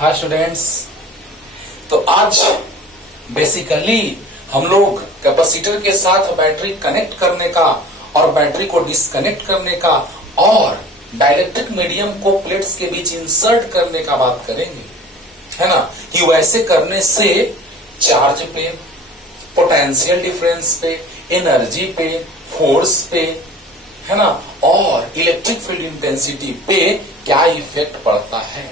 Hi students. तो आज basically हम लोग कैपेसिटर के साथ बैटरी कनेक्ट करने का और बैटरी को डिस्कनेक्ट करने का और डाइलेक्ट्रिक मीडियम को प्लेट्स के बीच इंसर्ट करने का बात करेंगे, है ना। कि वैसे करने से चार्ज पे, पोटेंशियल डिफरेंस पे, एनर्जी पे, फोर्स पे, है ना, और इलेक्ट्रिक फील्ड इंटेंसिटी पे क्या इफेक्ट पड़ता है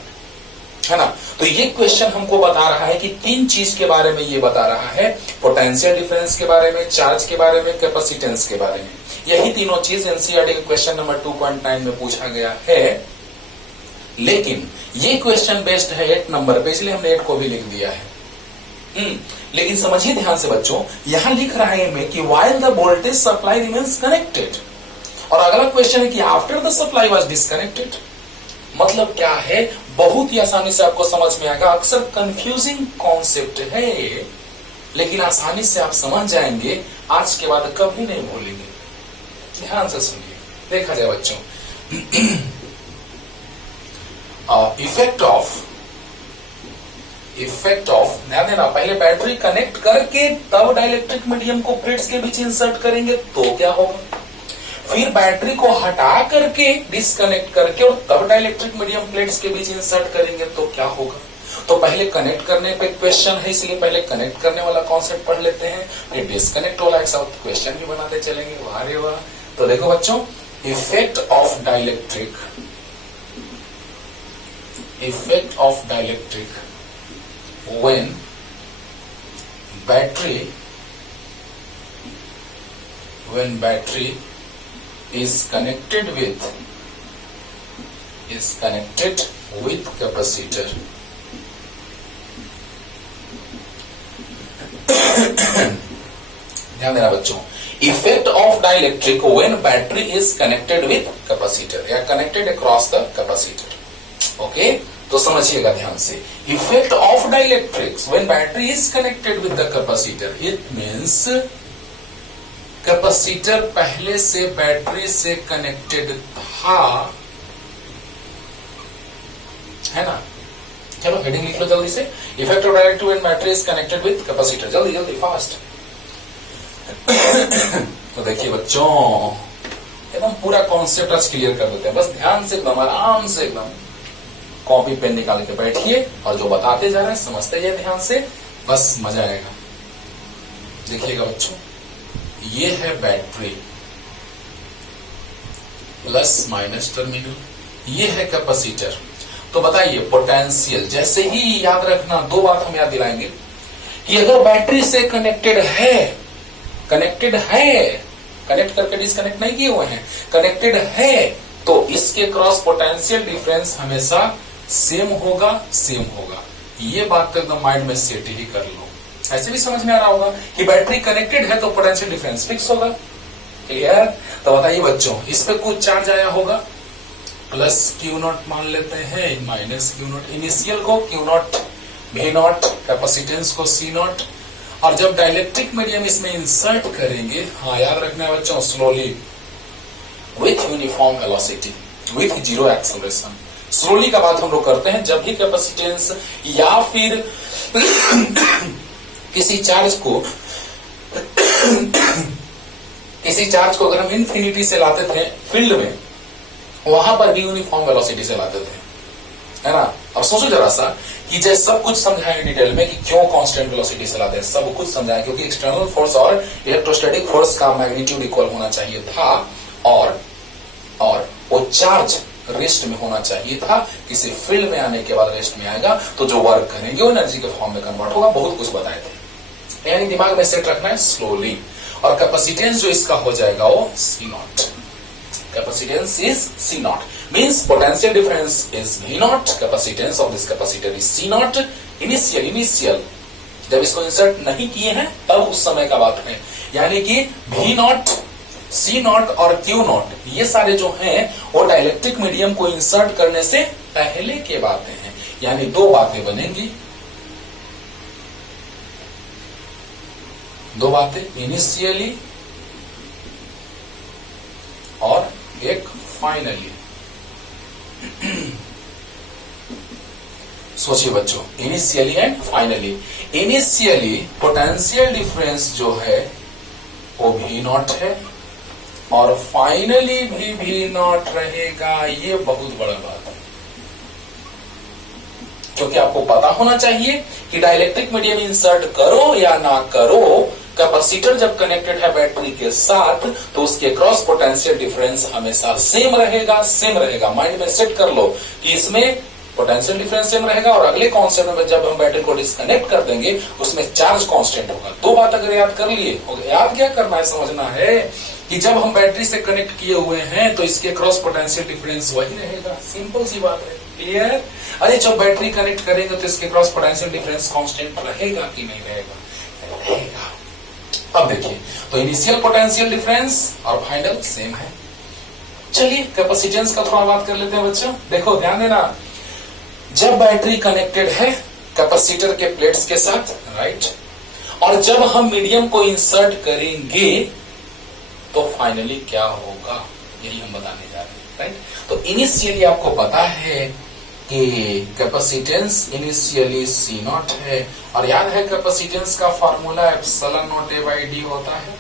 ना। तो ये क्वेश्चन हमको बता रहा है कि तीन चीज के बारे में ये बता रहा है, पोटेंशियल डिफरेंस के बारे में, चार्ज के बारे में, कैपेसिटेंस के बारे में। यही तीनों चीज एनसीईआरटी के क्वेश्चन नंबर 2.9 में पूछा गया है। लेकिन ये क्वेश्चन बेस्ड है 8 नंबर पे, इसलिए हमने 8 को भी लिख दिया है। लेकिन समझिए ध्यान से बच्चों, यहां लिख रहा है में कि while the voltage supply remains connected, और अगला क्वेश्चन है कि after the supply was disconnected. मतलब क्या है, बहुत ही आसानी से आपको समझ में आएगा। अक्सर कंफ्यूजिंग कॉन्सेप्ट है, लेकिन आसानी से आप समझ जाएंगे, आज के बाद कभी नहीं भूलेंगे। ध्यान से सुनिए, देखा जाए बच्चों। इफेक्ट ऑफ ध्यान देना, पहले बैटरी कनेक्ट करके तब डाइलेक्ट्रिक मीडियम को प्लेट्स के बीच इंसर्ट करेंगे तो क्या होगा, फिर बैटरी को हटा करके डिस्कनेक्ट करके और तब डाइलेक्ट्रिक मीडियम प्लेट्स के बीच इंसर्ट करेंगे तो क्या होगा। तो पहले कनेक्ट करने पे क्वेश्चन है, इसलिए पहले कनेक्ट करने वाला कॉन्सेप्ट पढ़ लेते हैं, फिर डिस्कनेक्ट वाला एक साथ क्वेश्चन भी बनाते चलेंगे। वाह रे वाह। तो देखो बच्चों, effect of dielectric when battery is connected with capacitor। ध्यान देना बच्चों, effect of dielectric when battery is connected with capacitor या connected across the capacitor. Okay, तो समझिएगा ध्यान से, effect of dielectrics when battery is connected with the capacitor, it means capacitor पहले से बैटरी से कनेक्टेड था, है ना। चलो हेडिंग लिख लो जल्दी से, effect of dielectric when battery is connected with capacitor. जल्दी जल्दी फास्ट। तो देखिए बच्चों, एकदम पूरा कॉन्सेप्ट आज क्लियर कर देते हैं। बस ध्यान से एकदम आराम से एकदम कॉपी पेन निकाल के बैठिए और जो बताते जा रहे हैं समझते जाइए ध्यान से, बस मजा आएगा। देखिएगा बच्चों, ये है बैटरी प्लस माइनस टर्मिनल, ये है कैपेसिटर। तो बताइए पोटेंशियल, जैसे ही याद रखना, दो बात हम याद दिलाएंगे कि अगर बैटरी से कनेक्टेड है, कनेक्ट करके डिस्कनेक्ट नहीं किए हुए हैं, कनेक्टेड है, तो इसके क्रॉस पोटेंशियल डिफरेंस हमेशा सेम होगा। ये बात तो एकदम माइंड में सेट ही कर लो। ऐसे भी समझ में आ रहा होगा कि बैटरी कनेक्टेड है तो पोटेंशियल डिफरेंस फिक्स होगा। क्लियर। तो बताइए बच्चों, इस पे कुछ चार्ज आया होगा, प्लस क्यू नॉट मान लेते हैं, माइनस क्यू नॉट, इनिशियल को Q naught, V naught, capacitance को सी नॉट, और जब डाइलेक्ट्रिक मीडियम इसमें इंसर्ट करेंगे, हाँ याद रखना है बच्चों, slowly with uniform velocity with zero acceleration. Slowly का बात हम लोग करते हैं जब भी कैपेसिटेंस या फिर किसी चार्ज को अगर हम इन्फिनिटी से लाते थे फील्ड में, वहां पर भी यूनिफॉर्म वेलोसिटी से लाते थे, है ना। अब सोचो जरा सा कि जैसे सब कुछ समझाएं डिटेल में कि क्यों कांस्टेंट वेलोसिटी से लाते हैं, सब कुछ समझाएं, क्योंकि एक्सटर्नल फोर्स और इलेक्ट्रोस्टैटिक फोर्स का मैग्नीट्यूड इक्वल होना चाहिए था, और वो चार्ज रेस्ट में होना चाहिए था। किसी फील्ड में आने के बाद रेस्ट में आएगा तो जो वर्क करेंगे वो एनर्जी के फॉर्म में कन्वर्ट होगा। बहुत कुछ बताए थे, यानी दिमाग में सेट रखना है स्लोली। और कैपेसिटेंस जो इसका हो जाएगा वो C naught, capacitance is C naught, means potential difference is V naught, capacitance of this capacitor is C naught. Initial जब इसको इंसर्ट नहीं किए हैं तब उस समय का बात है, यानी कि वी नॉट, सी नॉट और क्यू नॉट, ये सारे जो हैं वो डाइलेक्ट्रिक मीडियम को इंसर्ट करने से पहले के बातें हैं। यानी दो बातें बनेंगी, दो बातें, इनिशियली और एक फाइनली। सोचिए बच्चों, initially and finally. Initially potential difference जो है वो भी नॉट है और फाइनली भी नॉट रहेगा। ये बहुत बड़ा बात है, क्योंकि आपको पता होना चाहिए कि डाइलेक्ट्रिक मीडियम इंसर्ट करो या ना करो, कैपेसिटर जब कनेक्टेड है बैटरी के साथ तो उसके क्रॉस पोटेंशियल डिफरेंस हमेशा सेम रहेगा। सेम रहेगा, माइंड में सेट कर लो कि इसमें पोटेंशियल डिफरेंस सेम रहेगा और अगले कॉन्सेप्ट में जब हम बैटरी को डिस्कनेक्ट कर देंगे उसमें चार्ज कांस्टेंट होगा। दो बात अगर याद कर लिए, याद क्या करना है, समझना है कि जब हम बैटरी से कनेक्ट किए हुए हैं तो इसके क्रॉस पोटेंशियल डिफरेंस वही रहेगा। सिंपल सी बात है, क्लियर। अरे जब बैटरी कनेक्ट करेंगे तो इसके क्रॉस पोटेंशियल डिफरेंस कांस्टेंट रहेगा कि नहीं रहेगा? रहेगा। अब देखिए, तो इनिशियल पोटेंशियल डिफरेंस और फाइनल सेम है। चलिए कैपेसिटेंस का थोड़ा बात कर लेते हैं बच्चों। देखो ध्यान देना, जब बैटरी कनेक्टेड है कैपेसिटर के प्लेट्स के साथ, राइट, और जब हम मीडियम को इंसर्ट करेंगे तो फाइनली क्या होगा, यही हम बताने जा रहे हैं, राइट। तो इनिशियली आपको पता है कि कैपेसिटेंस इनिशियली सी नॉट है, और याद है कैपेसिटेंस का formula epsilon naught A by D होता है।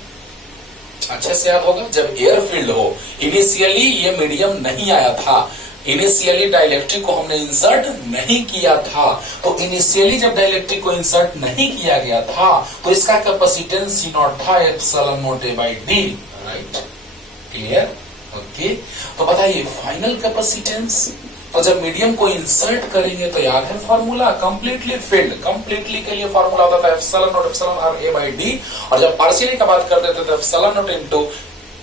अच्छे से याद होगा, जब एयर फील्ड हो, इनिशियली ये मीडियम नहीं आया था, इनिशियली डाइलेक्ट्रिक को हमने इंसर्ट नहीं किया था, तो इनिशियली जब डाइलेक्ट्रिक को इंसर्ट नहीं किया गया था तो इसका कैपेसिटेंस सी नॉट था epsilon naught A by D, right, clear, okay. तो बताइए फाइनल कैपेसिटेंस, तो जब मीडियम को इंसर्ट करेंगे तो याद है फॉर्मूला, कंप्लीटली फिल्ड, कंप्लीटली के लिए फॉर्मूला होता था epsilon naught epsilon R A by D, और जब पार्शियली का बात करते थे तो epsilon naught into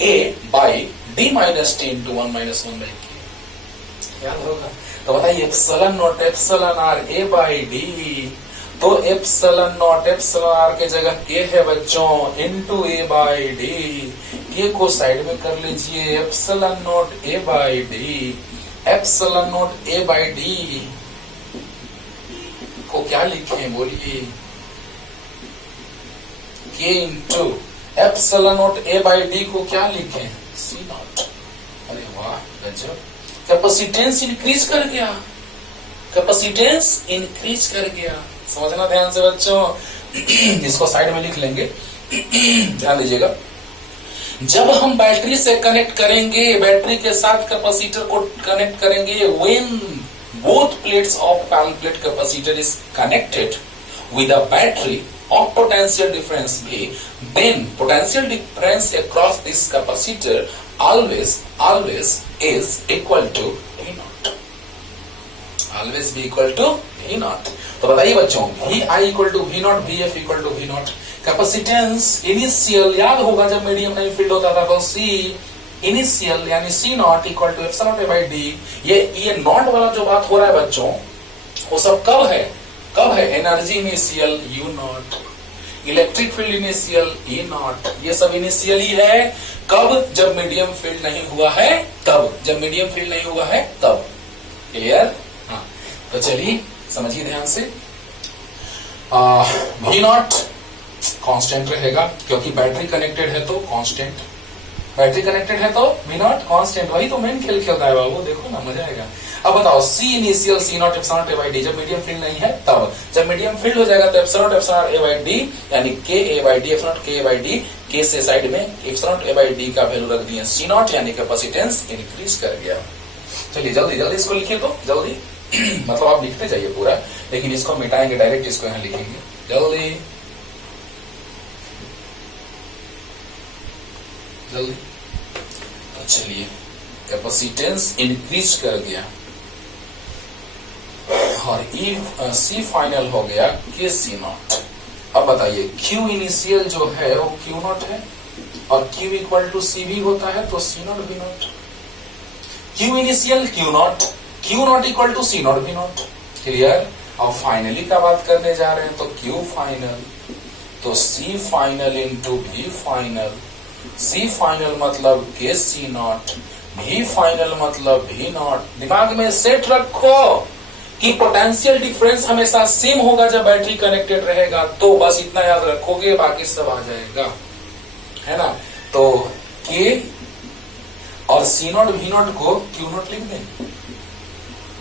A by D minus T into 1 minus 1 by K, याद होगा। तो बताइए epsilon naught epsilon R A by D, तो एप्सिलॉन नॉट एप्सिलॉन आर के जगह के है बच्चों इनटू ए बाई डी, के को साइड में कर लीजिए, epsilon naught A by D, epsilon naught A by D को क्या लिखे बोलिए, के into epsilon naught A by D को क्या लिखे, सी नॉट। अरे वाह गजब, कैपेसिटेंस इंक्रीज कर गया, कैपेसिटेंस इंक्रीज कर गया। समझना ध्यान से बच्चों, इसको साइड में लिख लेंगे, ध्यान दीजिएगा। जब हम बैटरी से कनेक्ट करेंगे, बैटरी के साथ कैपेसिटर को कनेक्ट करेंगे, when both plates of parallel plate capacitor is connected with a battery of potential difference V, then potential difference across this capacitor always is equal to V naught, always be equal to V naught। तो बताइए बच्चों, V I equal to V naught, V F equal to V naught। Capacitance initial याद होगा, जब medium नहीं field होता था तो C इनिशियल यानी C naught equal to epsilon A by D. ये नॉट वाला जो बात हो रहा है बच्चों, वो सब कब है, कब है, energy initial U not, electric field initial E not, ये सब इनिशियल ही है। कब, जब मीडियम फील्ड नहीं हुआ है तब, जब मीडियम फील्ड नहीं हुआ है तब, क्लियर। हाँ, तो चलिए समझिए ध्यान से, V नॉट कांस्टेंट रहेगा क्योंकि बैटरी कनेक्टेड है तो कांस्टेंट, बैटरी कनेक्टेड है तो V नॉट कांस्टेंट, वही तो मेन खेल खेलता है बाबू, देखो ना मजा आएगा। अब बताओ C initial C not epsilon A by D, जब मीडियम फील्ड नहीं है तब, जब मीडियम फील्ड हो जाएगा तो एप्सिलॉन ए बाई डी यानी के ए बाई डी, एप्सिलॉन के ए बाई डी, के से साइड में एप्सिलॉन ए बाई डी का वैल्यू रख दिए C नॉट, यानी कैपेसिटेंस इंक्रीज कर गया। चलिए जल्दी जल्दी इसको लिखिए, तो जल्दी मतलब आप लिखते जाइए पूरा, लेकिन इसको मिटाएंगे डायरेक्ट, इसको यहाँ लिखेंगे जल्दी जल्दी। तो चलिए कैपेसिटेंस इंक्रीज कर गया और C फाइनल हो गया के C नॉट। अब बताइए Q इनिशियल जो है वो Q नॉट है और Q इक्वल टू C भी होता है, तो C not V naught, Q initial Q not equal to C not V naught, clear. अब फाइनली का बात करने जा रहे हैं, तो Q फाइनल तो C final into V final, C final मतलब के C नॉट, V फाइनल मतलब V नॉट। दिमाग में सेट रखो कि पोटेंशियल डिफरेंस हमेशा सेम होगा जब बैटरी कनेक्टेड रहेगा, तो बस इतना याद रखोगे, बाकी सब आ जाएगा, है ना। तो K और C नॉट V नॉट को Q नॉट लिख दें,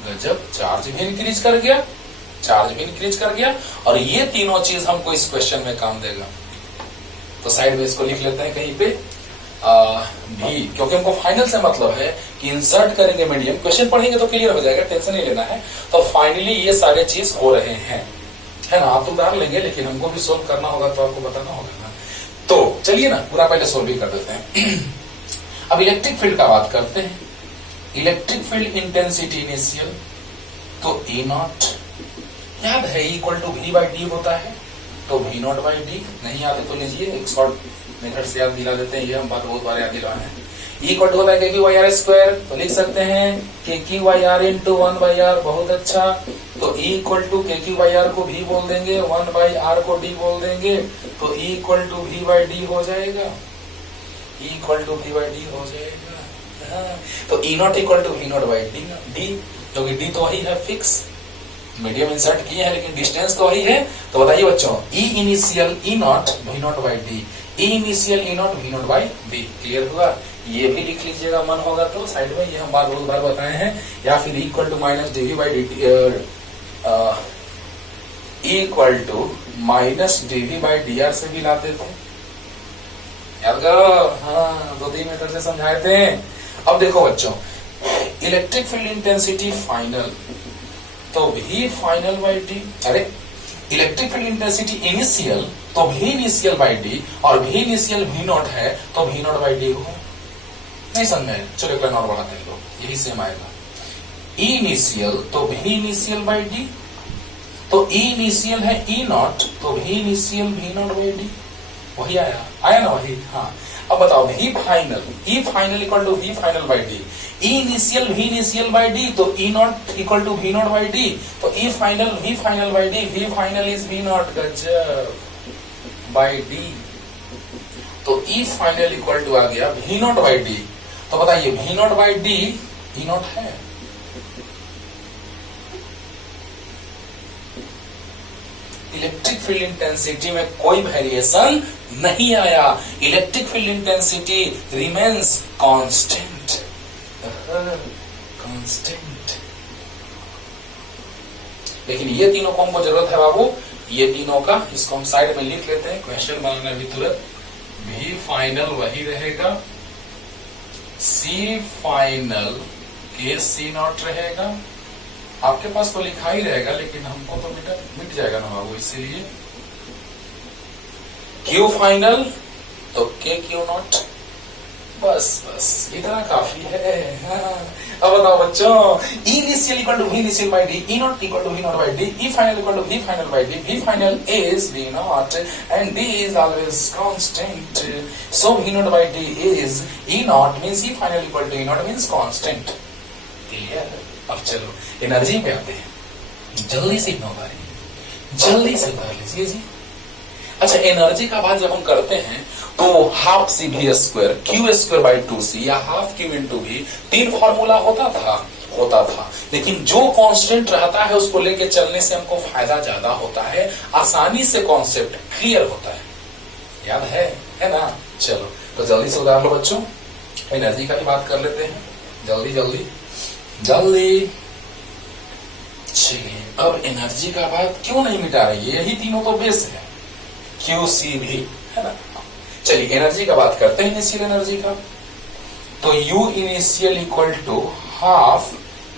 गजब, चार्ज भी इंक्रीज कर गया चार्ज भी इंक्रीज कर गया, और ये तीनों चीज हमको इस क्वेश्चन में काम देगा। तो साइड में इसको लिख लेते हैं कहीं पे भी, क्योंकि हमको फाइनल से मतलब है कि इंसर्ट करेंगे मीडियम, क्वेश्चन पढ़ेंगे तो क्लियर हो जाएगा, टेंशन नहीं लेना है। तो फाइनली ये सारे चीज हो रहे हैं, है ना। आप तो उतार लेंगे, लेकिन हमको भी सोल्व करना होगा तो आपको बताना होगा ना। तो चलिए ना पूरा पहले सोल्व भी कर देते हैं। अब इलेक्ट्रिक फील्ड का बात करते हैं। इलेक्ट्रिक फील्ड इंटेंसिटी इनिशियल, तो E नॉट याद है equal to V by D होता है, तो V नॉट बाई डी नहीं याद है तो लीजिए एक शॉर्ट मेथड से याद दिला देते हैं, ये हम बात बहुत बार याद दिलवाए हैं। इक्वल टू होता है KQ/R स्क्वायर, तो लिख सकते हैं KQ/R इंटू 1/R, बहुत अच्छा। तो E इक्वल टू KQ/R को V बोल देंगे, 1/R को D बोल देंगे, तो E equal to V by D हो जाएगा, E equal to V by D हो जाएगा। तो E not equal to V not by D, जो कि D तो वही है फिक्स, मीडियम इंसर्ट किए हैं लेकिन डिस्टेंस तो वही है। तो बताइए बच्चों, E initial E not V not by D, E initial E not V not by D, clear हुआ। ये भी लिख लीजिएगा मन होगा तो साइड में, ये हम बात बहुत बार बताए हैं। या फिर equal to minus dV by dt, equal to minus dV by dr से भी लाते थे, याद करो। हाँ, 2-3 मीटर से समझाए थे। अब देखो बच्चों, इलेक्ट्रिक फील्ड इंटेंसिटी फाइनल, तो V फाइनल बाई डी, अरे इलेक्ट्रिक फील्ड इंटेंसिटी इनिशियल, तो V इनिशियल बाई डी, और V इनिशियल V नॉट है, तो V नॉट बाई डी हो। नहीं समझ में? चलो एक और बढ़ाते हैं, यही सेम आएगा। E इनिशियल, तो V इनिशियल बाई डी, तो E इनिशियल है E नॉट, तो V initial V not by D, वही आया ना वही। हाँ, अब बताओ V final, E final equal to V final by D, E initial V initial by D, तो E not equal to V not by D, तो E final V final by D, V final is V not गजब by D, तो E final equal to आ गया V not by D. तो बताइए V not by D E not है, electric field intensity में कोई वेरिएशन नहीं आया, electric field intensity remains constant, constant. लेकिन ये तीनों को हमको जरूरत है बाबू, ये तीनों का, इसको हम साइड में लिख लेते हैं, क्वेश्चन बनाना भी तुरंत। V फाइनल वही रहेगा, C फाइनल के C नॉट रहेगा, आपके पास तो लिखा ही रहेगा लेकिन हमको तो मिट जाएगा ना बाबू, इसीलिए Q फाइनल तो K Q नॉट, बस बस इतना काफी है। अब बताओ बच्चों, E initial equal to V initial by D, E not equal to V not by D, E final equal to V final by D, V final is V not and D is always constant, so V not by D is E not means E final equal to E not means constant, clear. अब चलो energy पे आते हैं, जल्दी से जल्दी से उतार लीजिए जी। अच्छा, एनर्जी का बात जब हम करते हैं तो हाफ सी भी square Q square by 2c या हाफ क्यू इंटू भी 3 फॉर्मूला होता था, लेकिन जो कांस्टेंट रहता है उसको लेके चलने से हमको फायदा ज्यादा होता है, आसानी से कॉन्सेप्ट क्लियर होता है, याद है ना। चलो तो जल्दी से उतार लो बच्चों, एनर्जी का भी बात कर लेते हैं, जल्दी जल्दी जल्दी। चलिए, अब एनर्जी का बात क्यों नहीं मिटा रही है, यही तीनों तो बेस है, क्यू सी भी, है ना। चलिए एनर्जी का बात करते हैं, इनिशियल एनर्जी का। तो U initial equal to half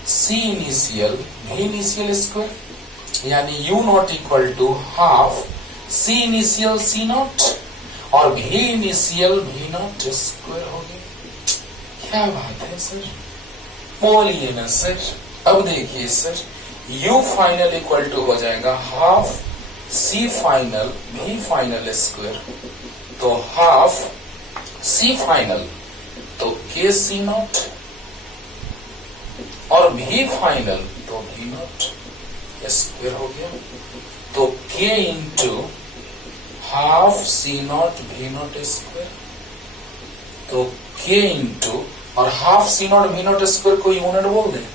C initial V initial square, यानी U not equal to half C initial C not और V initial V not square हो गया। क्या बात है सर, बोलिए ना सर। अब देखिए सर, U फाइनल इक्वल टू हो जाएगा half C final V final square, तो हाफ C फाइनल तो K C नॉट और V फाइनल तो V नॉट स्क्वायर हो गया, तो K into half C not V not square, तो K इंटू और half C not V not square को यूनिट बोल दें।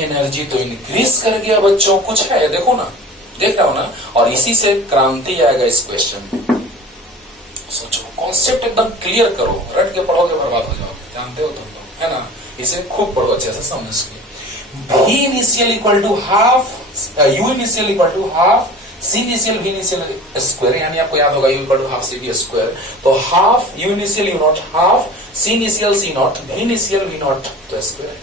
एनर्जी तो इंक्रीज कर गया बच्चों, कुछ है देखो ना, देख रहा हो ना, और इसी से क्रांति आएगा इस क्वेश्चन में। सोचो, कॉन्सेप्ट एकदम क्लियर करो, रट के पढ़ोगे बर्बाद हो जाओगे, जानते हो तुम लोग, है ना। इसे खूब पढ़ो अच्छे से समझ के। V initial equal to half, U initial equal to half C initial V initial square, यानी आपको याद होगा U equal to half C V square, तो half U initial U naught, half C initial C naught, V initial V naught तो square.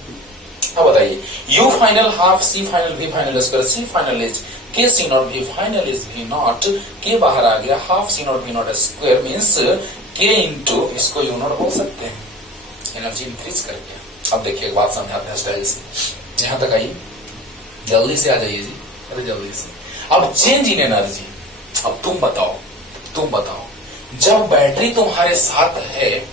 अब बताइए U final half C final V final square, C final is K C naught, V final is V naught, K बाहर आ गया, half C naught V naught square means K into इसको U naught बोल सकते हैं, energy increase कर गया। अब देखिए एक बात समझाते हैं स्टाइल से, यहां तक आइए, जल्दी से आ जाइए जी, अरे जल्दी से। अब चेंज इन एनर्जी, अब तुम बताओ जब बैटरी तुम्हारे साथ है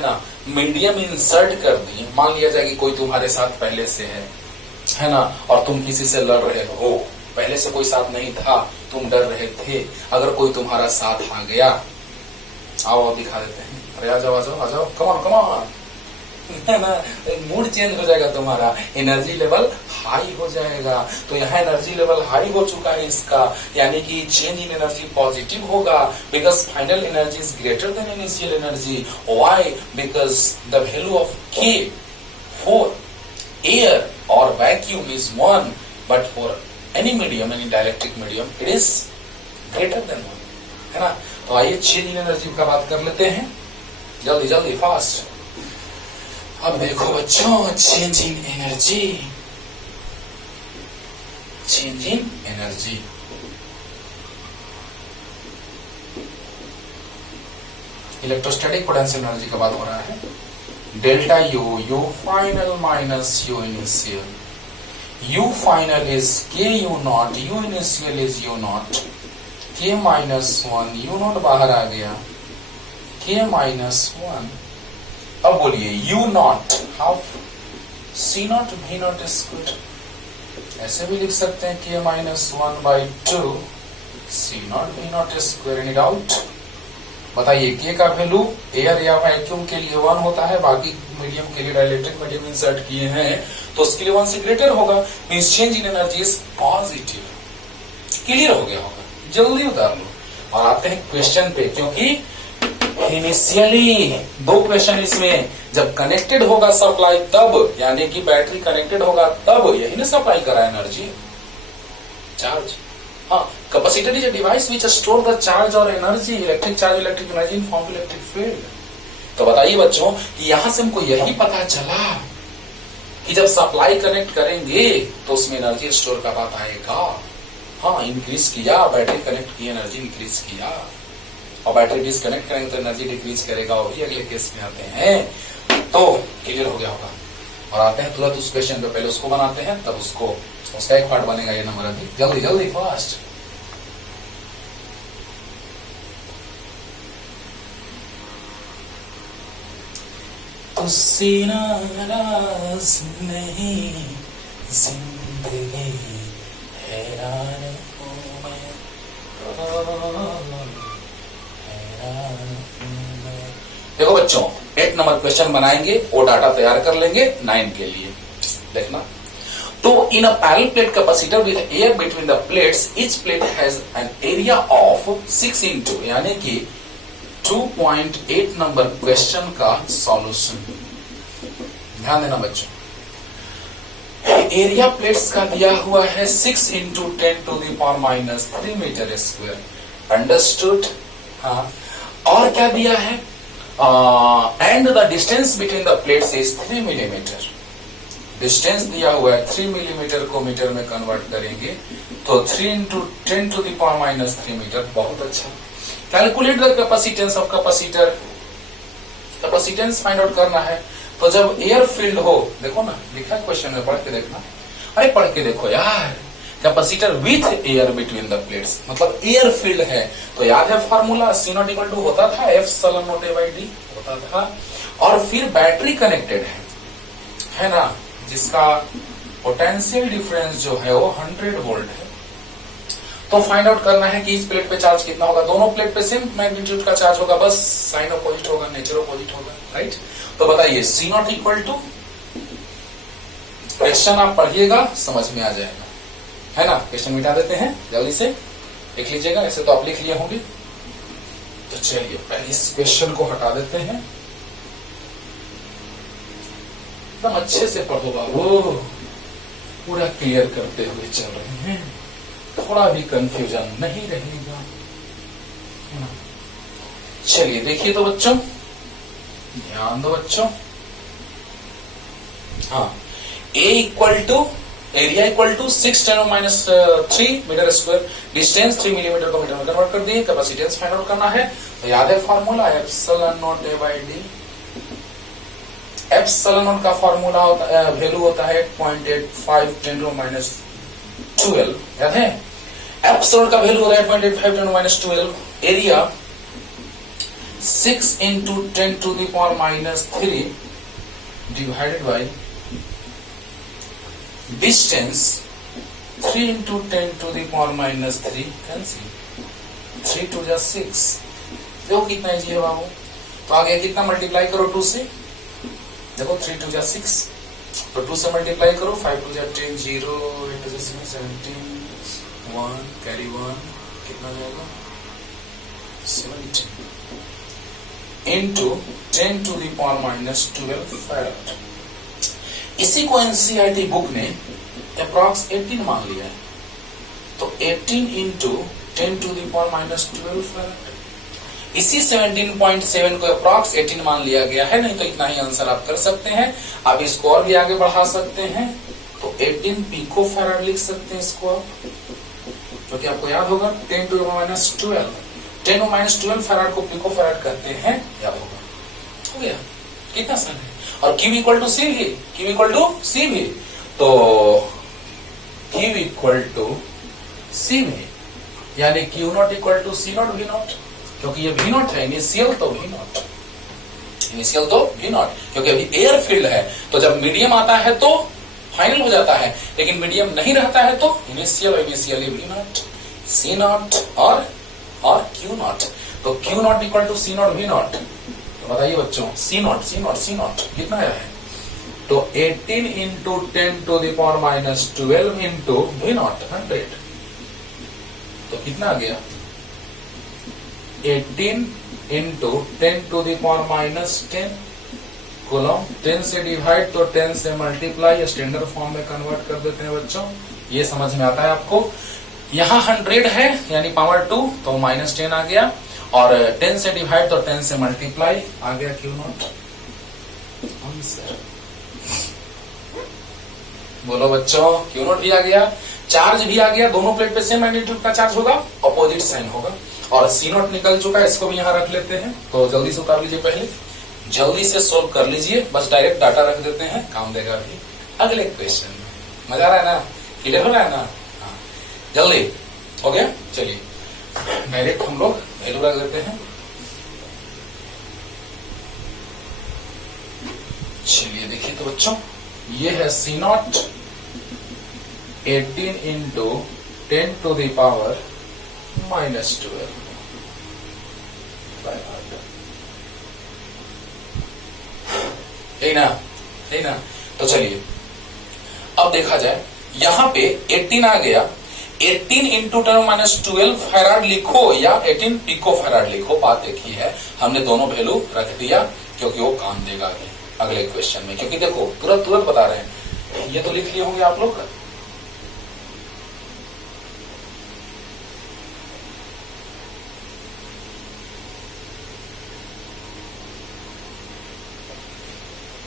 ना, मीडियम इंसर्ट कर दी, मान लिया जाए कि कोई तुम्हारे साथ पहले से है ना, और तुम किसी से लड़ रहे हो, पहले से कोई साथ नहीं था, तुम डर रहे थे, अगर कोई तुम्हारा साथ आ गया, आओ दिखा देते हैं, अरे आ जाओ, कम ऑन है ना, मूड चेंज हो जाएगा तुम्हारा, एनर्जी लेवल हाई हो जाएगा। तो यहाँ एनर्जी लेवल हाई हो चुका है इसका, यानी कि चेंज इन एनर्जी पॉजिटिव होगा, because final energy is greater than initial energy. Why? Because the value of K for air और vacuum is 1, but for any medium, any dielectric medium it is greater than 1, है ना। तो आइए change in energy का बात कर लेते हैं, जल्दी फास्ट। अब देखो बच्चों, change in energy, electrostatic potential energy का बात हो रहा है। Delta U final minus U initial, U final is K U naught, U initial is U naught, K minus 1, U naught बाहर आ गया, के माइनस 1। अब बोलिए U naught half C naught V naught square, ऐसे भी लिख सकते हैं K minus 1/2 C naught V naught square. Any doubt? बताइए के का वैल्यू एयर या वैक्यूम के लिए 1 होता है, बाकी मीडियम के लिए डाइलेक्ट्रिक मीडियम इंसर्ट किए हैं तो उसके लिए 1 से ग्रेटर होगा, means change in energy is positive. Clear हो गया होगा, जल्दी उतार लो। और आते हैं क्वेश्चन पे, क्योंकि इनिशियली 2 क्वेश्चन इसमें, जब कनेक्टेड होगा सप्लाई तब, यानी कि बैटरी कनेक्टेड होगा तब यही ना सप्लाई करा एनर्जी, चार्ज। हाँ, capacitor is a device which store the charge और energy, electric charge electric energy in form of electric field. तो बताइए बच्चों कि यहां से हमको यही पता चला कि जब सप्लाई कनेक्ट करेंगे तो उसमें एनर्जी स्टोर का बात आएगा। हाँ, इंक्रीज किया, बैटरी कनेक्ट की एनर्जी इंक्रीज किया, और बैटरी डिस्कनेक्ट करेंगे तो एनर्जी डिक्रीज करेगा, वो भी अगले केस में आते हैं। तो क्लियर हो गया होगा। और आते हैं तुरंत उस क्वेश्चन पे, पहले उसको बनाते हैं तब उसका एक पार्ट बनेगा ये नंबर अभी, जल्दी फास्ट। तुझसे नाराज नहीं जिंदगी हैरान हूं मैं, देखो बच्चों 8 नंबर क्वेश्चन बनाएंगे, वो डाटा तैयार कर लेंगे 9 के लिए, देखना। तो in a parallel plate capacitor with air between the plates, each plate has an area of 6 into, यानी कि 2.8 नंबर क्वेश्चन का सॉल्यूशन। ध्यान देना बच्चों, एरिया प्लेट्स का दिया हुआ है 6 into 10⁻³ मीटर स्क्वायर, अंडरस्टूड। हाँ, और क्या दिया है, and the distance between the plates is 3 millimetre. Distance दिया हुआ है 3 मिलीमीटर को मीटर में कन्वर्ट करेंगे तो 3 into 10⁻³ मीटर। बहुत अच्छा। Calculate the capacitance of capacitor, capacitance find out करना है। तो जब एयर फील्ड हो, देखो ना लिखा क्वेश्चन में, पढ़ के देखना, अरे पढ़ के देखो यार, capacitor with air between the plates, मतलब एयर फील्ड है तो याद है फार्मूला, C0 = होता था F∑A/d होता था। और फिर बैटरी कनेक्टेड है ना, जिसका पोटेंशियल डिफरेंस जो है वो 100 वोल्ट है। तो फाइंड आउट करना है कि इस प्लेट पे चार्ज कितना होगा, दोनों प्लेट पे सेम मैग्नीट्यूड का चार्ज होगा, बस साइन अपोजिट होगा, नेचर अपोजिट होगा, राइट। तो बताइए C0 = क्वेश्चन आप पढ़िएगा समझ में आ जाएगा, है ना। क्वेश्चन मिटा देते हैं, जल्दी से लिख लीजिएगा, ऐसे तो आप लिख लिए होंगे। तो चलिए पहले इस क्वेश्चन को हटा देते हैं, एकदम अच्छे से पढ़ो बाबू। पूरा क्लियर करते हुए चल रहे हैं, थोड़ा भी कंफ्यूजन नहीं रहेगा। चलिए देखिए तो बच्चों, ध्यान दो बच्चों। हाँ, A equal to area equal to 6 10⁻³ metre square, distance 3 millimetre को मीटर में कन्वर्ट कर दिए, कैपेसिटेंस फाइंड आउट करना है। तो याद है formula epsilon not A by D. Epsilon not का फॉर्मूला वैल्यू होता है 0.85 10⁻12, याद है। एप्सिलॉन का वैल्यू होता है 0.85 10⁻12। Area 6 into 10⁻³ divided by distance 3 into 10⁻³ cancel, 3 2 जा 6। देखो कितना इजी है बाबू। तो आगे कितना मल्टीप्लाई करो 2 से, देखो 3 2 जा 6, तो 2 से मल्टीप्लाई करो, 5 2 जा 10, 0 8 2 जा 17, 1 कैरी 1, कितना जाएगा 17 into 10⁻12 फैराड। इसी को एनसीईआरटी बुक ने अप्रॉक्स 18 मान लिया है, तो 18 into 10⁻12 फैराड। इसी 17.7 को अप्रॉक्स 18 मान लिया गया है, नहीं तो इतना ही आंसर आप कर सकते हैं। आप इसको और भी आगे बढ़ा सकते हैं, तो 18 पिको फैराड लिख सकते हैं इसको आप, क्योंकि आपको याद होगा 10⁻12 10⁻12 फैराड को पिको फैराड कहते हैं, याद होगा। हो गया, कितना आसान है। और Q इक्वल टू सी भी, Q इक्वल टू सी भी, तो Q इक्वल टू सी में, यानी Q not equal to C not V not, क्योंकि ये वी नॉट है इनिशियल, तो वी नॉट इनिशियल तो वी नॉट, क्योंकि अभी एयर फील्ड है। तो जब मीडियम आता है तो फाइनल हो जाता है, लेकिन मीडियम नहीं रहता है तो initial initially V not, C not और Q नॉट। तो Q not equal to C not V not. तो बताइए बच्चों, सी नॉट कितना है? तो 18 into 10⁻12 into वी नॉट 100, तो कितना आ गया 18 into 10⁻10 कोलम, 10 से डिवाइड तो 10 से मल्टीप्लाई, स्टैंडर्ड फॉर्म में कन्वर्ट कर देते हैं बच्चों। ये समझ में आता है आपको। यहाँ 100 है यानी पावर 2, तो -10 आ गया, और 10 से डिवाइड तो 10 से मल्टीप्लाई आ गया Q नॉट आंसर। बोलो बच्चों, Q नॉट भी आ गया, चार्ज भी आ गया, दोनों प्लेट पे सेम मैग्नीट्यूड का चार्ज होगा, अपोजिट साइन होगा, और C नॉट निकल चुका है, इसको भी यहाँ रख लेते हैं। तो जल्दी से उतार लीजिए, पहले जल्दी से सोल्व कर लीजिए, बस डायरेक्ट डाटा रख देते हैं, काम देगा भी अगले क्वेश्चन में। मजा आ रहा है ना, क्लियर हो रहा है ना? हाँ, जल्दी हो गया। चलिए डायरेक्ट हम लोग वैल्यू रख देते हैं। चलिए देखिए तो बच्चों, ये है C नॉट 18 into 10⁻12 है ना, है ना। तो चलिए अब देखा जाए, यहां पे 18 आ गया, 18 into 10⁻12 फैराड लिखो या 18 पिको फैराड लिखो, बात एक ही है। हमने दोनों वैल्यू रख दिया क्योंकि वो काम देगा अगले क्वेश्चन में, क्योंकि देखो तुरंत बता रहे हैं। ये तो लिख लिए होंगे आप लोग।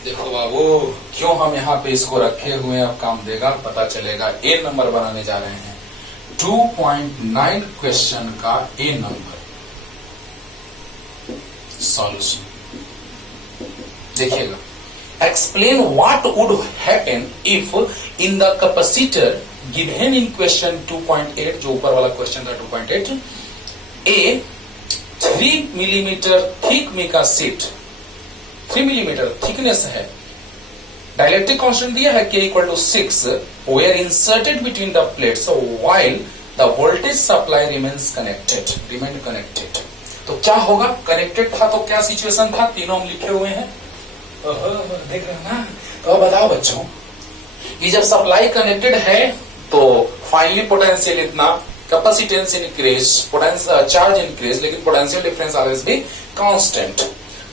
देखो बाबू, क्यों हम यहाँ पे इसको रखे हुए हैं, अब काम देगा, पता चलेगा। ए नंबर बनाने जा रहे हैं, 2.9 क्वेश्चन का ए नंबर सॉल्यूशन। देखिएगा, explain what would happen if in the capacitor given in question 2.8, जो ऊपर वाला क्वेश्चन था 2.8, a 3 millimetre thick mica sheet, 3 millimetre thickness है, डाइलेक्ट्रिक कांस्टेंट दिया है K equal to 6, where inserted between the plates while the voltage supply remains connected. तो क्या होगा, कनेक्टेड था तो क्या सिचुएशन था, तीनों हम लिखे हुए हैं, देख रहे हैं ना। तो अब बताओ बच्चों, ये जब सप्लाई कनेक्टेड है तो फाइनली पोटेंशियल इतना, कैपेसिटेंस इंक्रीज, चार्ज इंक्रीज, लेकिन पोटेंशियल डिफरेंस ऑलवेज भी कांस्टेंट।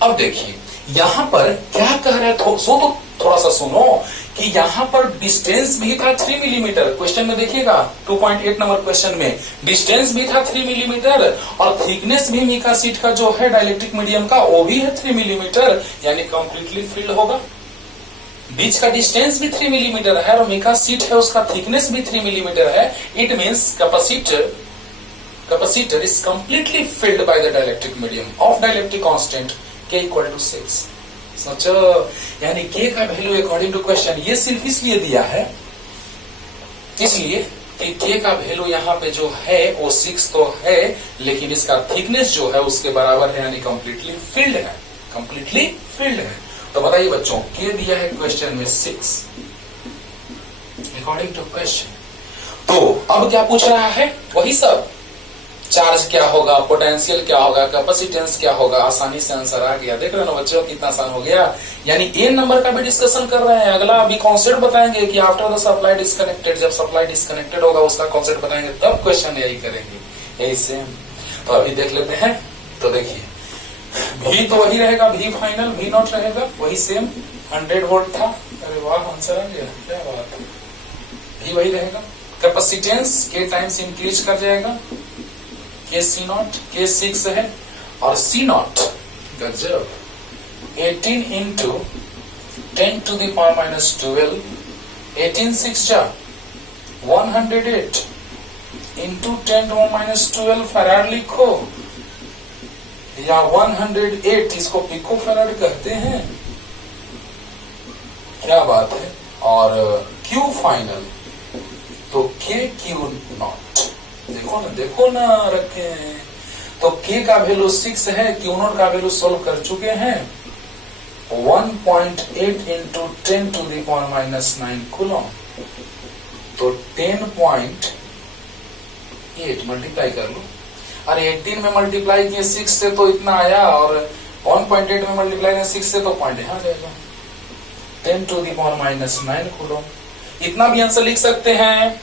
अब देखिए यहां पर क्या कह रहे हैं, तो थोड़ा सा सुनो। कि यहां पर डिस्टेंस भी था 3 मिलीमीटर। क्वेश्चन में देखिएगा 2.8 नंबर क्वेश्चन में डिस्टेंस भी था 3 मिलीमीटर और थिकनेस भी मीका शीट का जो है डाइलेक्ट्रिक मीडियम का वो भी है 3 मिलीमीटर, यानी कंप्लीटली फिल्ड होगा। बीच का डिस्टेंस भी 3 मिलीमीटर है और मीका शीट है उसका थिकनेस भी 3 मिलीमीटर है। It means capacitor is completely filled by the dielectric medium of dielectric constant K = 6। सोचो, यानी K का वैल्यू अकॉर्डिंग टू क्वेश्चन ये सिर्फ इसलिए दिया है, इसलिए कि K का वैल्यू यहाँ पे जो है वो 6 तो है, लेकिन इसका थिकनेस जो है उसके बराबर है, यानी कंप्लीटली फिल्ड है, कंप्लीटली फिल्ड है। तो बताइए बच्चों, K दिया है क्वेश्चन में 6 अकॉर्डिंग टू क्वेश्चन। तो अब क्या पूछ रहा है, वही सब, चार्ज क्या होगा, पोटेंशियल क्या होगा, कैपेसिटेंस क्या होगा। आसानी से आंसर आ गया। देख रहे हो ना बच्चों कितना आसान हो गया। यानी ए नंबर का भी डिस्कशन कर रहे हैं। अगला अभी कॉन्सेप्ट बताएंगे कि आफ्टर द सप्लाई डिस्कनेक्टेड, जब सप्लाई डिस्कनेक्टेड होगा उसका कॉन्सेप्ट बताएंगे, तब क्वेश्चन यही करेंगे, यही सेम। तो अभी देख लेते हैं। तो देखिए भी तो वही रहेगा, भी फाइनल, भी नॉट रहेगा वही सेम, 100 वोल्ट था। अरे वाह, आंसर आ गया, क्या बात है। भी वही रहेगा। कैपेसिटेंस के टाइम्स इंक्रीज कर जाएगा, K0, K6 है और C0 गजब 18 into 10 to the power minus 12, 18 6 जा 108 into 10 to the power minus 12 farad लिखो, या 108 इसको पिको फैराड कहते हैं, क्या बात है। और Q फाइनल तो KQ0, देखो ना रखे हैं। तो K का वैल्यू 6 है, Q0 का वैल्यू सोल्व कर चुके हैं। 1.8 into 10 to the power minus 9 coulomb, तो 10.8 मल्टीप्लाई कर लो। अरे 18 में मल्टीप्लाई किए 6 से तो इतना आया, और 1.8 में मल्टीप्लाई किए 6 से तो पॉइंट यहाँ जाएगा, 10 to the power minus 9 coulomb. इतना भी आंसर लिख सकते हैं,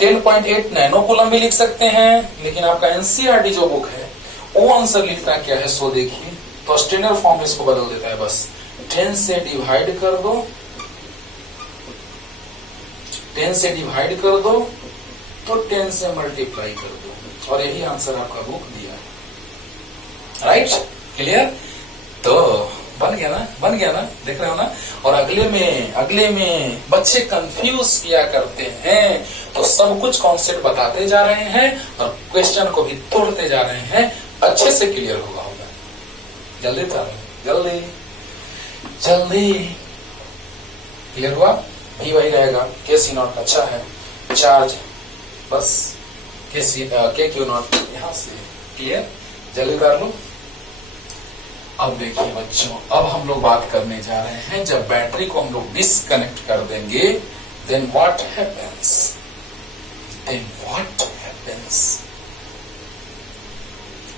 10.8 नैनो कूलम भी लिख सकते हैं, लेकिन आपका एनसीईआरटी जो बुक है वो आंसर लिखता क्या है सो देखिए। तो स्टैंडर्ड फॉर्म में इसको बदल देता है, बस 10 से डिवाइड कर दो, 10 से डिवाइड कर दो तो 10 से मल्टीप्लाई कर दो, और यही आंसर आपका बुक दिया है। Right, clear. तो बन गया ना, देख रहे हो ना। और अगले में बच्चे कंफ्यूज किया करते हैं, तो सब कुछ कॉन्सेप्ट बताते जा रहे हैं और क्वेश्चन को भी तोड़ते जा रहे हैं, अच्छे से क्लियर होगा। जल्दी क्लियर हुआ। भी वही रहेगा, K0 अच्छा है, चार्ज बस KQ0 यहां से क्लियर, जल्दी कर लो। अब देखिए बच्चों, अब हम लोग बात करने जा रहे हैं, जब बैटरी को हम लोग डिस्कनेक्ट कर देंगे देन व्हाट हैपेंस,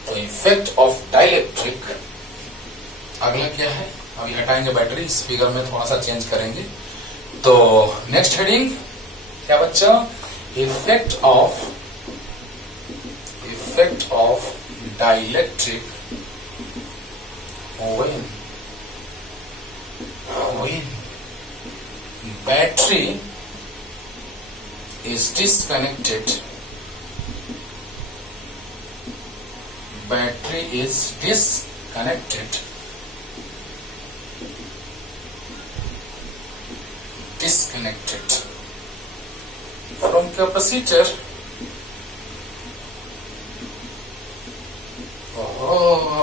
तो इफेक्ट ऑफ डाइलेक्ट्रिक। अगला क्या है, अभी हटाएंगे बैटरी, इस फिगर में थोड़ा सा चेंज करेंगे। तो नेक्स्ट हेडिंग क्या बच्चों, effect of dielectric when battery is disconnected, disconnected from capacitor।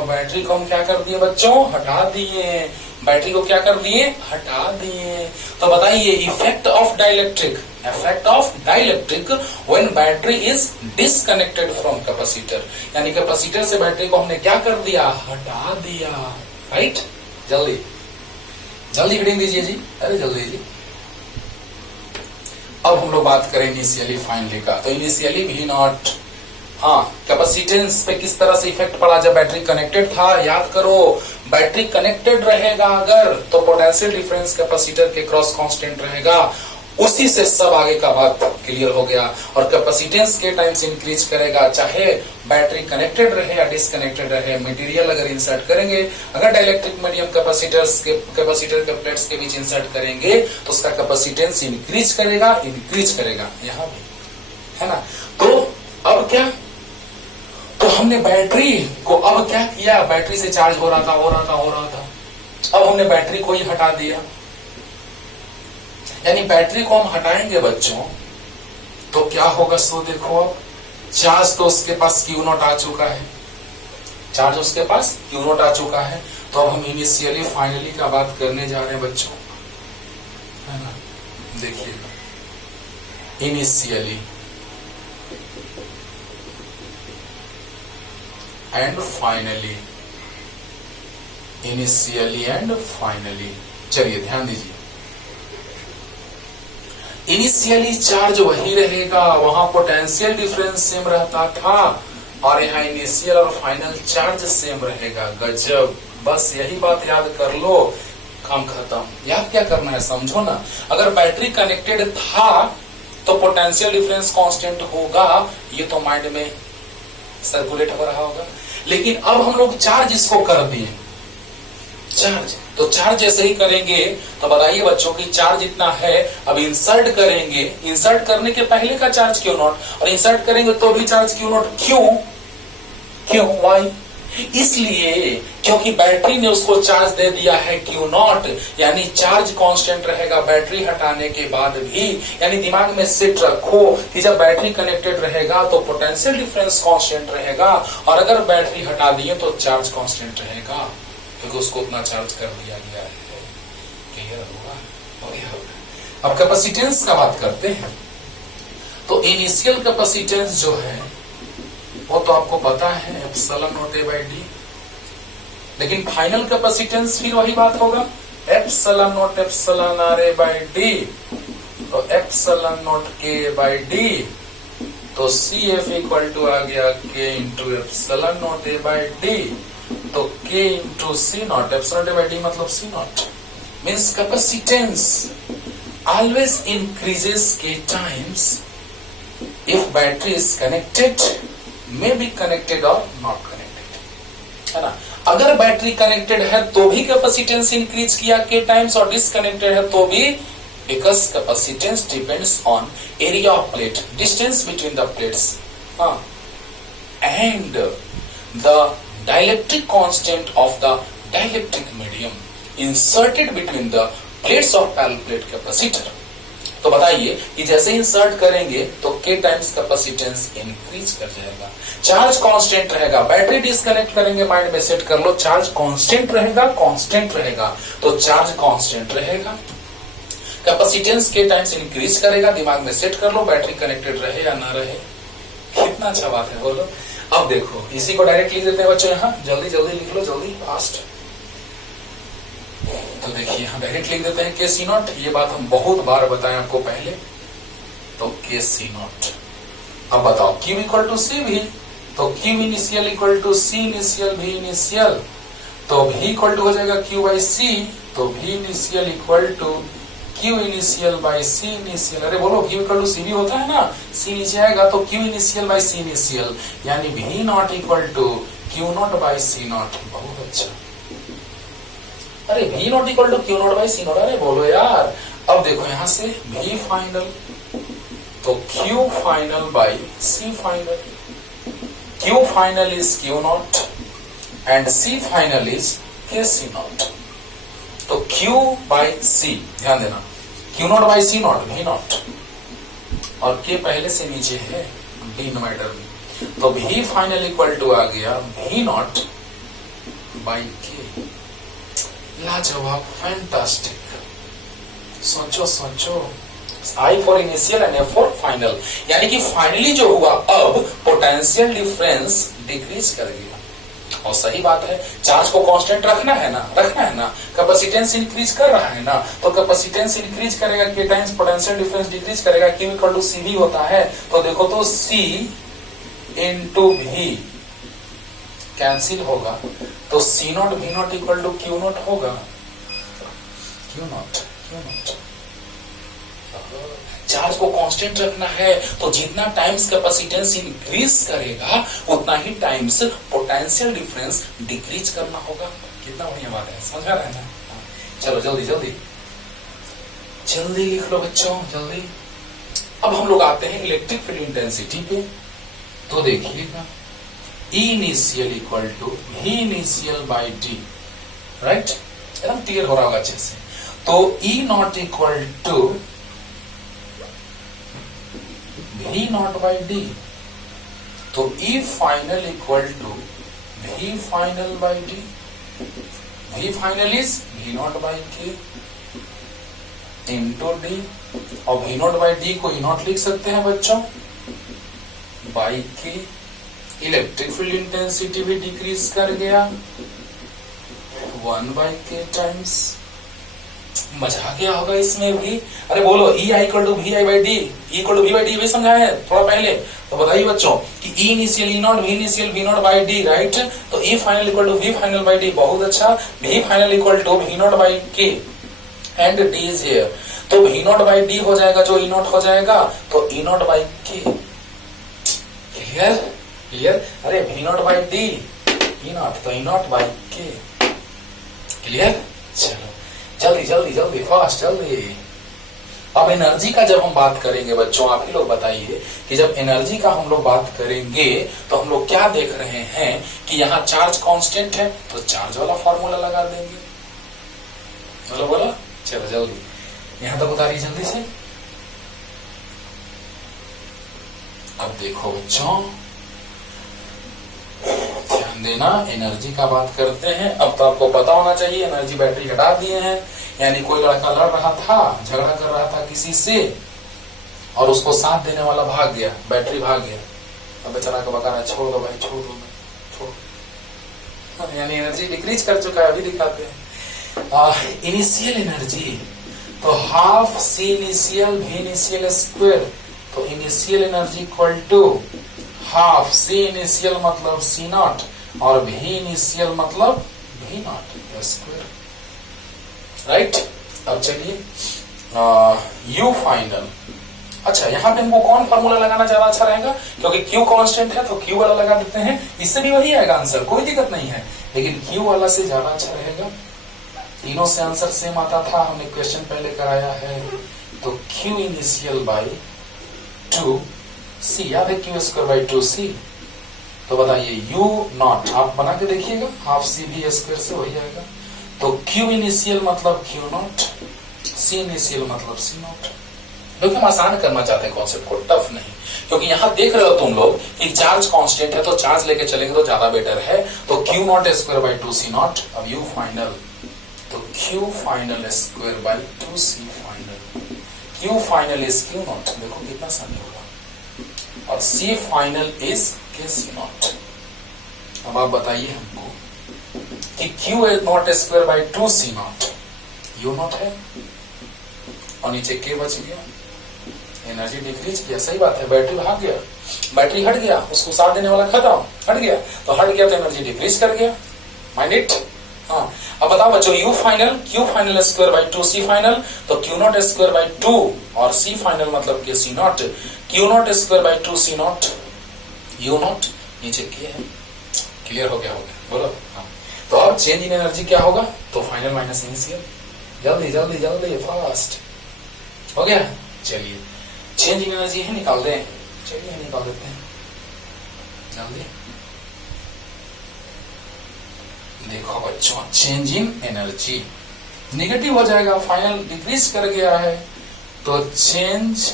Battery को हम क्या कर दिए बच्चों, हटा दिए। बैटरी को क्या कर दिए, हटा दिए। तो बताइए effect of dielectric when battery is disconnected from capacitor, यानी कैपेसिटर से बैटरी को हमने क्या कर दिया, हटा दिया। राइट, जल्दी हेडिंग दीजिए जी, अरे जल्दी जी। अब हम लोग बात करें इनिशियली फाइनली का। तो इनिशियली भी नॉट, हाँ, कैपेसिटेंस पे किस तरह से इफेक्ट पड़ा जब बैटरी कनेक्टेड था। याद करो, बैटरी कनेक्टेड रहेगा अगर तो पोटेंशियल डिफरेंस कैपेसिटर के क्रॉस कांस्टेंट रहेगा, उसी से सब आगे का बात क्लियर हो गया। और कैपेसिटेंस के टाइम से इंक्रीज करेगा, चाहे बैटरी कनेक्टेड रहे या डिसकनेक्टेड रहे। मटेरियल अगर इंसर्ट करेंगे, अगर डाइलेक्ट्रिक मीडियम कैपेसिटर के प्लेट्स के बीच इंसर्ट करेंगे तो उसका कैपेसिटेंस इंक्रीज करेगा यहाँ भी, है ना। तो अब क्या, तो हमने बैटरी को अब क्या किया, बैटरी से चार्ज हो रहा था, अब हमने बैटरी को ही हटा दिया। यानी बैटरी को हम हटाएंगे बच्चों तो क्या होगा, सो देखो अब चार्ज तो उसके पास Q0 आ चुका है, तो अब हम इनिशियली फाइनली का बात करने जा रहे हैं बच्चों, है ना। देखिएगा, इनिशियली एंड फाइनली, चलिए ध्यान दीजिए। इनिशियली चार्ज वही रहेगा, वहां पोटेंशियल डिफरेंस सेम रहता था, और यहाँ इनिशियल और फाइनल चार्ज सेम रहेगा। गजब, बस यही बात याद कर लो, काम खत्म। याद क्या करना है, समझो ना। अगर बैटरी कनेक्टेड था तो पोटेंशियल डिफरेंस कांस्टेंट होगा, ये तो माइंड में सर्कुलेट हो रहा होगा। लेकिन अब हम लोग चार्ज इसको कर दिए, तो चार्ज जैसे ही करेंगे तो बताइए बच्चों की चार्ज इतना है। अब इंसर्ट करेंगे, इंसर्ट करने के पहले का चार्ज Q0 और इंसर्ट करेंगे तो भी चार्ज Q0। क्यों वाई? इसलिए क्योंकि बैटरी ने उसको चार्ज दे दिया है Q0, यानी चार्ज कांस्टेंट रहेगा बैटरी हटाने के बाद भी। यानी दिमाग में सेट रखो कि जब बैटरी कनेक्टेड रहेगा तो पोटेंशियल डिफरेंस कांस्टेंट रहेगा, और अगर बैटरी हटा दिए तो चार्ज कांस्टेंट रहेगा, क्योंकि उसको उतना चार्ज कर दिया गया है। क्लियर होगा? अब कैपेसिटेंस का बात करते हैं। तो इनिशियल कैपेसिटेंस जो है वो तो आपको पता है epsilon naught A by D, लेकिन फाइनल कैपेसिटेंस फिर वही बात होगा, epsilon naught epsilon R A by D, तो epsilon naught K by D, तो सी एफ इक्वल टू आ गया K into epsilon naught A by D, तो K into C naught, epsilon by D मतलब C naught. Means capacitance always increases K times if battery is connected, may be connected or not connected, है ना। अगर battery connected है तो भी capacitance increase किया K times, और disconnected है तो भी, because capacitance depends on area of plate, distance between the plates, and the dielectric constant of the dielectric medium inserted between the plates of parallel plate capacitor। तो बताइए कि जैसे insert करेंगे तो K टाइम्स कैपेसिटेंस इंक्रीज कर जाएगा, charge constant रहेगा। Battery disconnect करेंगे, माइंड में सेट कर लो, चार्ज कांस्टेंट रहेगा, तो चार्ज कांस्टेंट रहेगा, कैपेसिटेंस K टाइम्स इंक्रीज करेगा, दिमाग में सेट कर लो, बैटरी कनेक्टेड रहे या ना रहे। कितना अच्छा बात है, बोलो। अब देखो, इसी को डायरेक्ट लिख देते हैं बच्चों, यहाँ जल्दी लिख लो, जल्दी फास्ट। तो देखिए यहाँ डायरेक्ट लिख देते हैं के सी नॉट, ये बात हम बहुत बार बताएं आपको पहले, तो के सी नॉट। अब बताओ Q इक्वल टू सी भी, तो Q initial equal to C initial भी इनिशियल, तो V इक्वल टू हो जाएगा Q बाई सी, तो V initial equal to Q initial by C initial. अरे बोलो, Q इक्वल टू सी भी होता है ना, सी नीचे आएगा तो Q initial by C initial, यानी V not equal to Q not by C not. बहुत अच्छा। अरे V not equal to Q not by C not, अरे बोलो यार। अब देखो यहाँ से V फाइनल, तो Q final by C final, Q final is Q not and C final is K C not. तो Q बाई C, ध्यान देना, Q not by C not, V not, और K पहले से नीचे है डिनोमिनेटर में, तो V फाइनल इक्वल टू आ गया V नॉट बाई K। लाजवाब, फैंटास्टिक। सोचो, I for initial and F for final, यानी कि फाइनली जो हुआ, अब पोटेंशियल डिफरेंस डिक्रीज कर गया। और सही बात है, चार्ज को कांस्टेंट रखना है ना, कैपेसिटेंस इंक्रीज कर रहा है ना, तो कैपेसिटेंस इंक्रीज करेगा K times potential difference decrease करेगा, Q इक्वल टू CV होता है, तो देखो तो C इंटू V कैंसिल होगा, तो C not V not equal to Q not होगा, Q नॉट। चार्ज को कांस्टेंट रखना है तो जितना टाइम्स कैपेसिटेंस इंक्रीज करेगा उतना ही टाइम्स पोटेंशियल डिफरेंस डिक्रीज करना होगा। कितना बढ़िया बात है, समझ में आ रहा है ना? चलो जल्दी जल्दी जल्दी लिख लो बच्चों, जल्दी। अब हम लोग आते हैं इलेक्ट्रिक फील्ड इंटेंसिटी पे। तो देखिएगा E initial equal to V initial by D, right? एकदम क्लियर हो रहा होगा अच्छे से। तो E not equal to V not by D, तो E final equal to V final by D. V final is V not by K into D, और V not by D को E नॉट लिख सकते हैं बच्चों by K. Electric field intensity भी decrease कर गया 1 बाई के टाइम्स। मजा आ गया होगा इसमें भी। अरे बोलो E I equal to V I by D, E equal to V by D भी समझाया है थोड़ा पहले। तो बताइए बच्चों कि E initial E not, V initial V not by D, right? तो E final equal to V final by D, बहुत अच्छा। V final equal to V not by K and D is here, तो V not by D हो जाएगा जो E not हो जाएगा, तो E not by K. Clear clear? अरे V not by D E not, तो E not by K. Clear? चलो जल्दी जल्दी जल्दी फास्ट जल्दी। अब एनर्जी का जब हम बात करेंगे बच्चों, आप ही लोग बताइए कि जब एनर्जी का हम लोग बात करेंगे तो हम लोग क्या देख रहे हैं कि यहाँ चार्ज कांस्टेंट है तो चार्ज वाला फॉर्मूला लगा देंगे। बोलो बोलो, चलो जल्दी यहां तक उतारिए जल्दी से। अब देखो बच्चों ध्यान देना, एनर्जी का बात करते हैं। अब तो आपको पता होना चाहिए एनर्जी बैटरी हटा दिए हैं, यानी कोई लड़का लड़ रहा था, झगड़ा कर रहा था किसी से और उसको साथ देने वाला भाग गया, बैटरी भाग गया। अब बेचारा को बता रहा छोड़ दो भाई, छोड़ दो छोड़, यानी एनर्जी डिक्रीज कर चुका है। अभी दिखाते हैं इनिशियल एनर्जी, तो half C initial V initial square, तो initial energy equal to half C initial मतलब C नॉट और V इनिशियल मतलब V नॉट स्क्वायर, राइट? अब चलिए U फाइनल। अच्छा यहाँ पे हमको कौन फॉर्मूला लगाना ज्यादा अच्छा रहेगा, क्योंकि Q कांस्टेंट है तो Q वाला लगा देते हैं, इससे भी वही आएगा आंसर, कोई दिक्कत नहीं है, लेकिन Q वाला से ज्यादा अच्छा रहेगा। तीनों से आंसर सेम आता था, हमने क्वेश्चन पहले कराया है। तो Q इनिशियल बाई 2C, याद है Q स्क्वायर बाई 2C। तो बताइए U नॉट, आप बना के देखिएगा, हाफ C V स्क्वायर से वही आएगा। तो Q इनिशियल मतलब Q नॉट, C इनिशियल मतलब C नॉट। क्योंकि हम आसान करना चाहते हैं कॉन्सेप्ट को, टफ नहीं, क्योंकि यहाँ देख रहे हो तुम लोग कि चार्ज कांस्टेंट है तो चार्ज लेके चलेंगे तो ज्यादा बेटर है। तो Q not square by 2C not. अब U फाइनल, तो Q final square by 2C final. Q final is Q not, देखो कितना आसानी होगा, और C final is KC not. अब आप बताइए हमको कि Q not square by 2C not, U not है और नीचे K बच गया, एनर्जी डिक्रीज किया, सही बात है, बैटरी भाग गया, बैटरी हट गया, उसको साथ देने वाला खत्म, हट गया, तो हट गया तो एनर्जी डिक्रीज कर गया। Mind it? हाँ। अब बताओ बच्चों U final, Q final square by 2C final, तो Q नॉट स्क्वायर बाई 2 और C फाइनल मतलब के C not, Q not square by 2C not, U not नीचे K है। क्लियर हो गया? बोलो हाँ। तो अब चेंज इन एनर्जी क्या होगा, तो फाइनल माइनस इनिशियल। जल्दी जल्दी जल्दी फास्ट हो गया। चलिए चेंज इन एनर्जी है निकाल दें, चलिए निकाल देते हैं जल्दी। देखो बच्चों चेंज इन एनर्जी निगेटिव हो जाएगा, फाइनल डिक्रीज कर गया है, तो change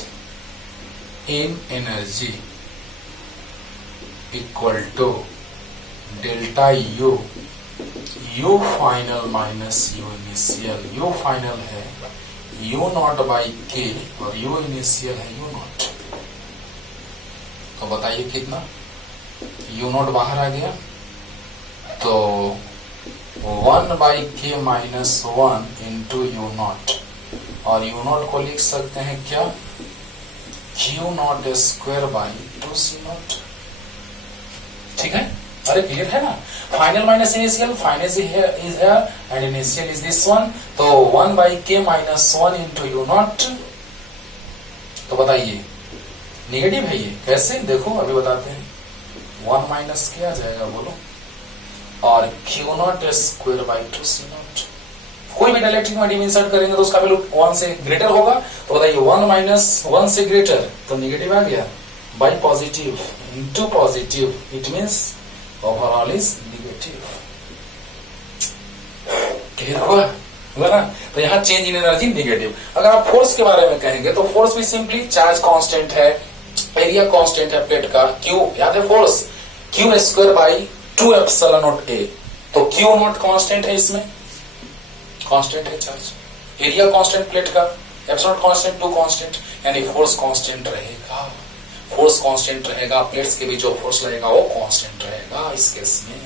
in energy equal to delta U, U final minus U initial. U final है U नॉट बाई K और U इनिशियल है U नॉट। तो बताइए कितना, U नॉट बाहर आ गया तो 1 by K minus 1 into U not, और U नॉट को लिख सकते हैं क्या, Q not square by 2C not. ठीक है? अरे क्लियर है ना? Final minus initial, final is here and initial is this one, तो 1 by K minus 1 into U not तो बताइए नेगेटिव है ये, कैसे देखो अभी बताते हैं। 1 माइनस क्या आ जाएगा बोलो, और Q not square by 2 C not. कोई भी डायलेक्ट्रिक मीडियम इंसर्ट करेंगे तो उसका वैल्यू 1 से ग्रेटर होगा, तो बताइए 1 माइनस 1 से ग्रेटर तो नेगेटिव आ गया, by positive into positive, it means overall is negative. Clear हुआ ना? तो यहाँ चेंज इन एनर्जी नेगेटिव। अगर आप फोर्स के बारे में कहेंगे तो फोर्स भी सिंपली चार्ज कांस्टेंट है, एरिया कांस्टेंट है प्लेट का, क्यू याद है force Q square by 2 epsilon naught ए, तो क्यू नॉट कांस्टेंट है, इसमें कांस्टेंट है चार्ज, एरिया कांस्टेंट प्लेट का, एप्सिलॉन कांस्टेंट 2 कांस्टेंट, यानी फोर्स कांस्टेंट रहेगा। फोर्स कांस्टेंट रहेगा, प्लेट्स के बीच जो फोर्स लगेगा वो कांस्टेंट रहेगा इस केस में।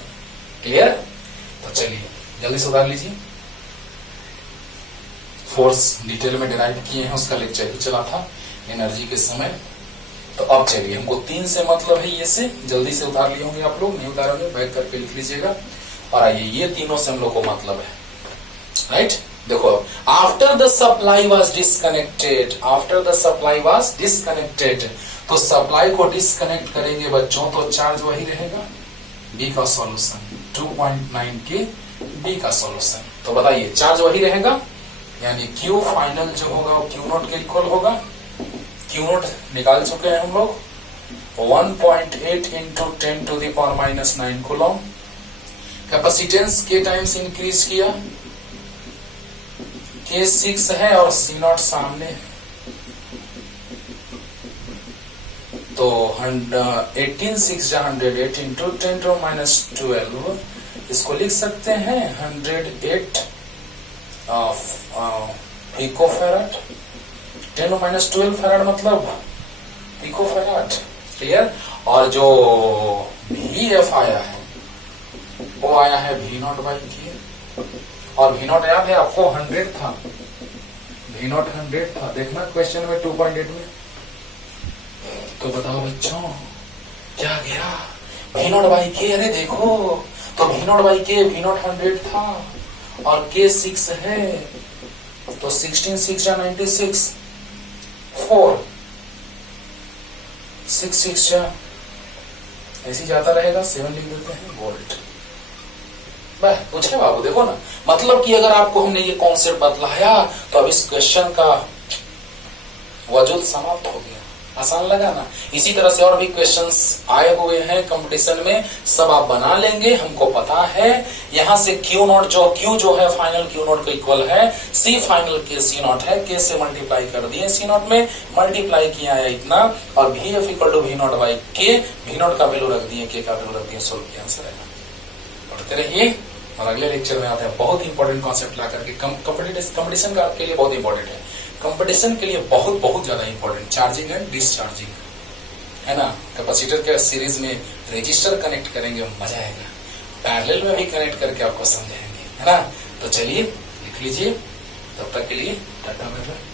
क्लियर? तो चलिए जल्दी से उतार लीजिए। फोर्स डिटेल में डिराइव किए हैं, उसका लेक्चर ही चला था एनर्जी के समय। तो अब चलिए, हमको 3 से मतलब है, ये से जल्दी से उतार लिए होंगे आप लोग, नहीं उतारोगे बैक करके लिख लीजिएगा। और आइए ये तीनों से हम लोग को मतलब है, राइट? देखो, after the supply was disconnected, after the supply was disconnected, तो सप्लाई को डिस्कनेक्ट करेंगे बच्चों तो चार्ज वही रहेगा, बी का सॉल्यूशन 2.9 के बी का सॉल्यूशन। तो बताइए चार्ज वही रहेगा, यानी Q फाइनल जो होगा वो Q नॉट के इक्वल होगा। Q नॉट निकाल चुके हैं हम लोग, 1.8 into 10 to the power minus 9 coulomb. Capacitance के टाइम्स इंक्रीज किया, K 6 है और C नॉट सामने है, तो 18 6 108 इंटू 10 टू माइनस 12, इसको लिख सकते हैं 108 पिको फैराड, 10 माइनस 12 फैराड मतलब पिको फैराड। क्लियर? और जो VF आया है वो आया है V नॉट बाई K, और V नॉट याद है आपको 100 था, V नॉट 100 था, देखना क्वेश्चन में 2.8 में। तो बताओ बच्चों क्या गया, V नॉट बाई K, अरे देखो तो V not by K, V not 100 था और K 6 है, तो 16 6 जा 96, 4 6 6 जा ऐसे जाता रहेगा, 7 लिख देते हैं वोल्ट। पूछे बाबू, देखो ना, मतलब कि अगर आपको हमने ये कॉन्सेप्ट बतलाया तो अब इस क्वेश्चन का वजूद समाप्त हो गया। आसान लगा ना? इसी तरह से और भी क्वेश्चंस आए हुए हैं कंपटीशन में, सब आप बना लेंगे, हमको पता है। यहां से Q नॉट जो है फाइनल Q नॉट को इक्वल है C फाइनल के C नॉट है, K से मल्टीप्लाई कर दिए C नॉट में, मल्टीप्लाई किया है इतना, और VF equal to V not by K, V not का वैल्यू रख दिए, K का वैल्यू रख दिए, सोल्व किया आंसर आएगा। पढ़ते रहिए और अगले लेक्चर में आते हैं बहुत इंपॉर्टेंट कॉन्सेप्ट ला करके। कंपटीशन का आपके लिए बहुत इंपॉर्टेंट है, कंपटीशन के लिए बहुत बहुत ज्यादा इंपॉर्टेंट, चार्जिंग एंड डिस्चार्जिंग, है ना? कैपेसिटर के सीरीज में रेजिस्टर कनेक्ट करेंगे, मजा आएगा, पैरेलल में भी कनेक्ट करके आपको समझाएंगे, है ना? तो चलिए लिख लीजिए, तब तक के लिए टाटा बाय बाय।